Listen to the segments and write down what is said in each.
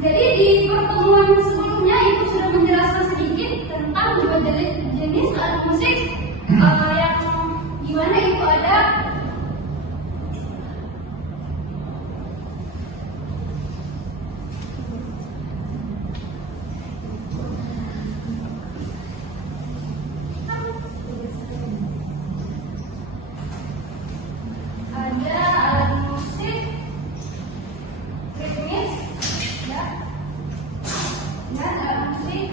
jadi di pertemuan sebelumnya Ibu sudah menjelaskan sedikit tentang dua jenis alat musik yang gimana itu ada alat musik ritmis ya, dan alat musik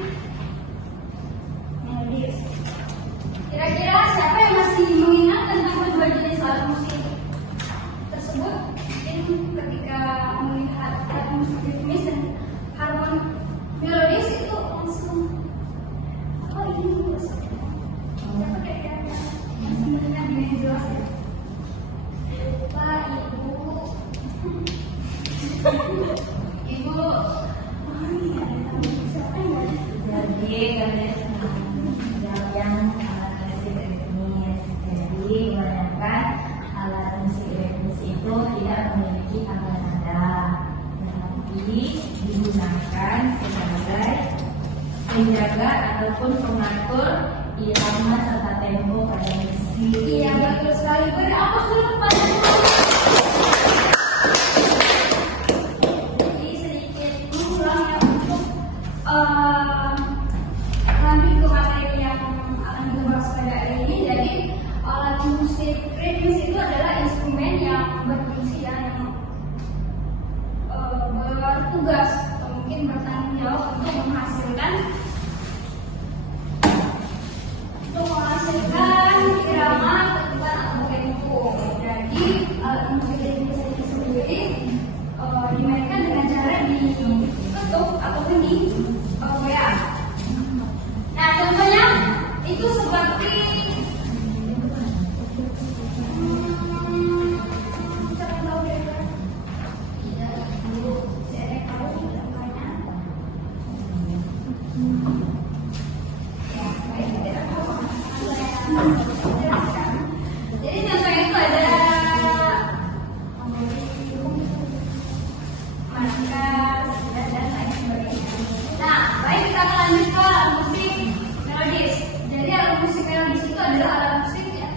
melodis. Kira-kira siapa yang masih mengingat tentang kedua jenis alat musik tersebut? Mungkin ketika melihat alat musik ritmis dan harmoni melodis itu langsung ini siapa kira-kira masih mendengar dengan jelas ya? Pak, Ibu. Jadi yang alat musik ritmis. Jadi kebanyakan alat musik ritmis itu tidak memiliki tanggal nada, tetapi digunakan sebagai penjaga ataupun pengatur irama serta tempo pada musik. Iya, betul sekali. Beri apa sudah kepada jadi sedikit mengulang ya untuk lanjut ke materi yang akan kita bahas pada hari ini. Jadi alat musik ritmis itu adalah instrumen yang berfungsi ya, yang bertugas atau mungkin bertanggung jawab untuk menghasilkan irama, ketukan atau tempo. Jadi alat musik ritmis itu sendiri dimainkan dengan cara diketuk ataupun digoyang. Nah, contohnya itu seperti siapa yang tahu kira-kira? Saya tahu contohnya. Ya, baik, tidak tahu. Jadi contohnya itu ada markas dan lain sebagainya. Nah, baik, kita akan lanjut ke alat musik melodis. Jadi alat musik melodis itu adalah alat musik ya,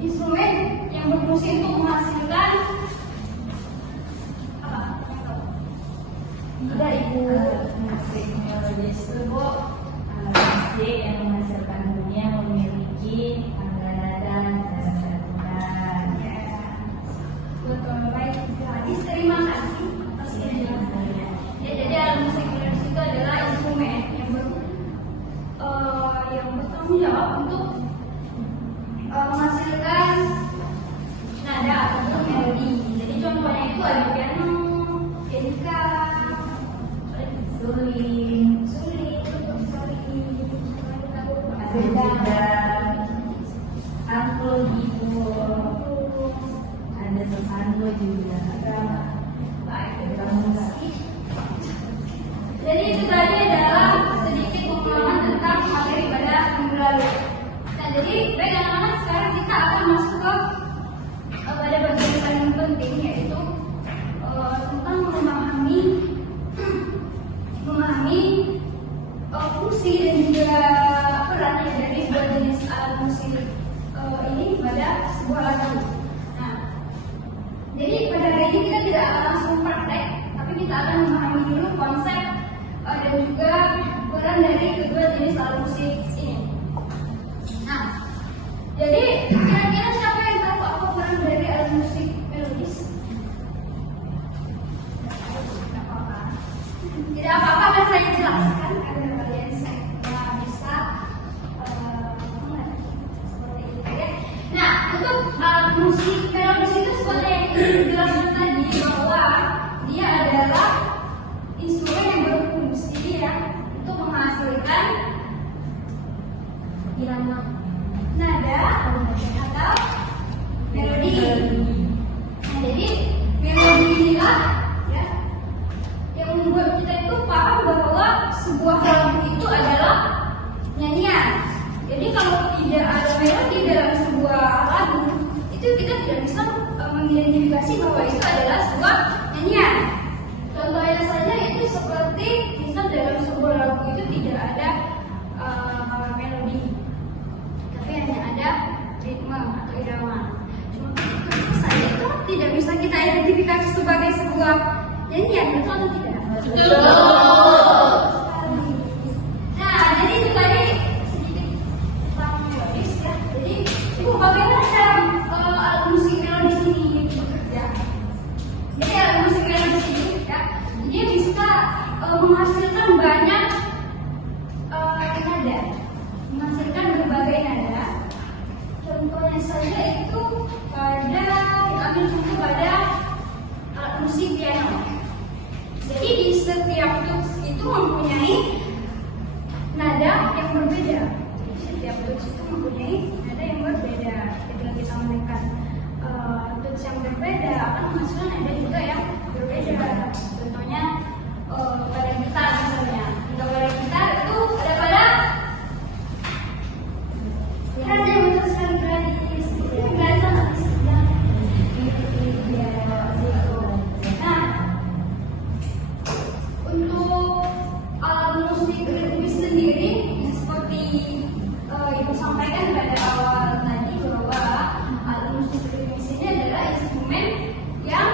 instrumen yang berfungsi untuk menghasilkan apa? Ada Ibu. Musik melodis itu Bu, alat musik yang menghasilkan bunyi yang memiliki tangga nada dan satuan. Ya, betul, baik. Hadis, terima kasih atas penjelasannya. Ya, jadi alat musik melodis itu adalah instrumen yang bertanggung jawab untuk menghasilkan nada atau melodi. Jadi contohnya itu ada piano, gitar, Suling, ada juga angklung Ibu, ada sesando juga. Jadi itu tadi adalah sedikit pemahaman tentang materi pada minggu lalu. Nah, jadi baik anak-anak, sekarang kita akan masuk ke pada bagian yang paling penting, yaitu tentang memahami fungsi dan juga peran dari dua jenis alat musik ini pada sebuah lagu. Nah, jadi pada hari ini kita tidak akan langsung praktek, tapi kita akan memahami dulu konsep dan juga peran dari kedua jenis alat musik ini. Nah, jadi kira-kira siapa yang tahu apa peran dari alat musik melodis? Tidak apa-apa, akan saya jelaskan agar kalian bisa seperti itu ya. Nah, untuk alat musik melodis itu seperti yang dijelaskan tadi, bahwa dia adalah instrumen yang berfungsi ya untuk menghasilkan irama nada atau melodi. Nah, jadi melodi inilah ya yang membuat kita itu paham bahwa sebuah lagu itu adalah nyanyian. Jadi kalau tidak ada melodi dalam sebuah lagu, itu kita tidak bisa mengidentifikasi bahwa itu adalah sebuah nyanyian. Contohnya saja itu nyanyian, betul atau tidak? Betul. Nah, jadi itu tadi sedikit tentang melodis ya. Jadi, Ibu bagaimana cara alat musik melodis ini bekerja? Jadi alat musik melodis ini ya, dia bisa menghasilkan banyak nada, menghasilkan berbagai nada. Contohnya saja itu pada kita ambil contoh pada alat musik piano. Jadi di setiap tools itu mempunyai nada yang berbeda. Jadi setiap tools itu mempunyai nada yang berbeda. Ketika kita mainkan tools yang berbeda akan menghasilkan nada juga yang berbeda. Contohnya pada gitar misalnya. Jika pada gitar itu ada pada nada betul sekali gratis. Gratis atau tidak? Nah, untuk alat musik ritmis sendiri seperti Ibu sampaikan pada awal tadi bahwa alat musik ritmis ini adalah instrumen yang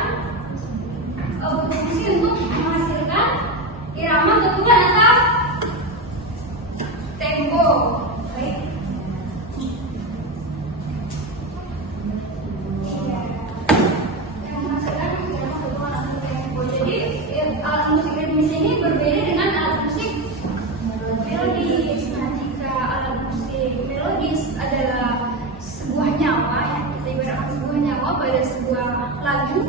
berfungsi untuk menghasilkan irama, ketukan atau tempo. Baik. Yang menghasilkan irama, ketukan atau tempo. Jadi alat musik ritmis ini berbeda dengan alat musik melodis. Nah, jika alat musik melodis adalah sebuah nyawa, yang kita ibaratkan sebuah nyawa pada sebuah lagu.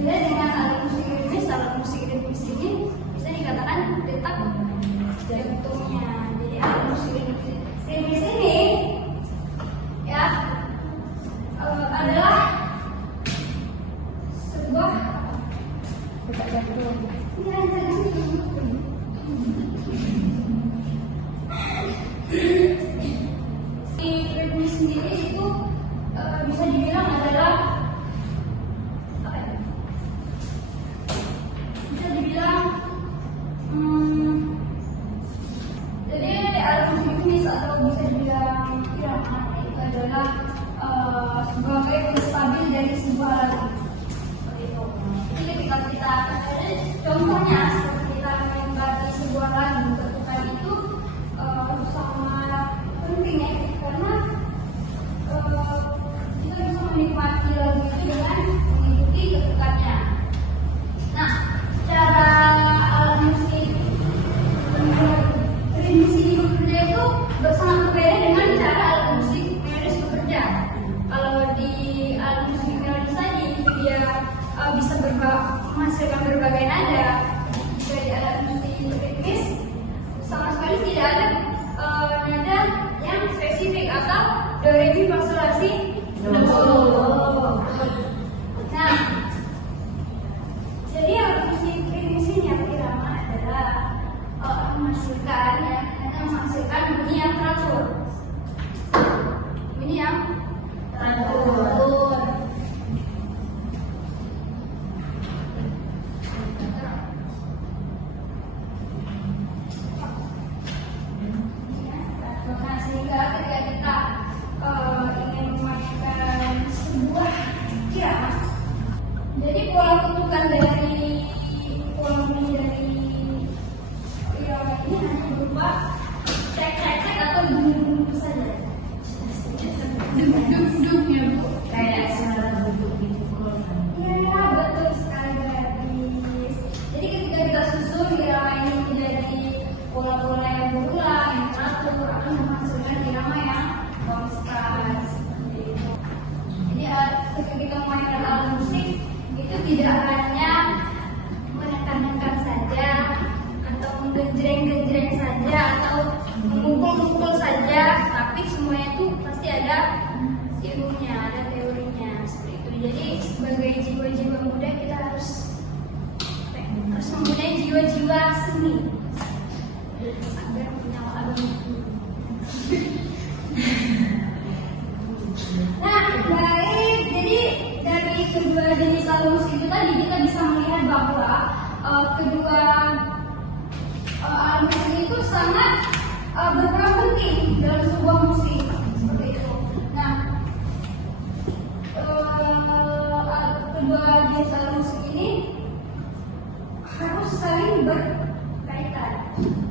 Beda dengan alat musik ritmis ini bisa dikatakan detak jantungnya. Jadi alat musik ritmis ini ya adalah sebuah detak jantung. Ritmis sendiri itu bisa dibilang adalah apa ya? Bisa dibilang jadi alat musik ritmis atau bisa dibilang irama itu adalah sebagai penstabil dari sebuah lagu. Seperti itu. Jadi ketika kita contohnya seperti kita menembaki sebuah lagu, ketukan itu sangat penting ya, karena kita bisa menikmati lagu itu dengan mengikuti ketukannya. Nah, cara alat musik ritmis ini bekerja itu sangat berbeda dengan cara alat musik melodis bekerja. Kalau di alat musik melodis tadi dia bisa menghasilkan berbagai nada. Jika di alat musik ritmis sama sekali tidak ada nada yang spesifik atau do re mi fa sol la si do. Nah, jadi alat musik ritmis ini yang irama adalah menghasilkan bunyi yang teratur. Bunyi yang teratur. Nah, sehingga ketika kita ingin memainkan sebuah irama, jadi pola ketukan dari pola bunyi dari irama ini hanya berupa cek atau duduk saja. Duduk ya Bu, Kayak suara duduk dipukul. ya betul sekali gadis. Jadi ketika kita susun irama ini menjadi pola-pola yang berulang, yang teratur, akan menghasilkan irama yang konstan seperti itu. Jadi ketika kita memainkan alat musik itu tidak hanya menekan-nekan saja atau menggejreng-gejreng saja atau memukul-mukul saja, tapi semuanya itu pasti ada ilmunya, ada teorinya seperti itu. Jadi sebagai jiwa-jiwa muda kita harus mempunyai jiwa-jiwa seni agar punya lagu. Nah, baik. Jadi dari kedua jenis alat musik itu tadi kita bisa melihat bahwa kedua alat musik itu sangat berperan penting dalam sebuah musik seperti itu. Nah, kedua jenis alat musik ini berkaitan.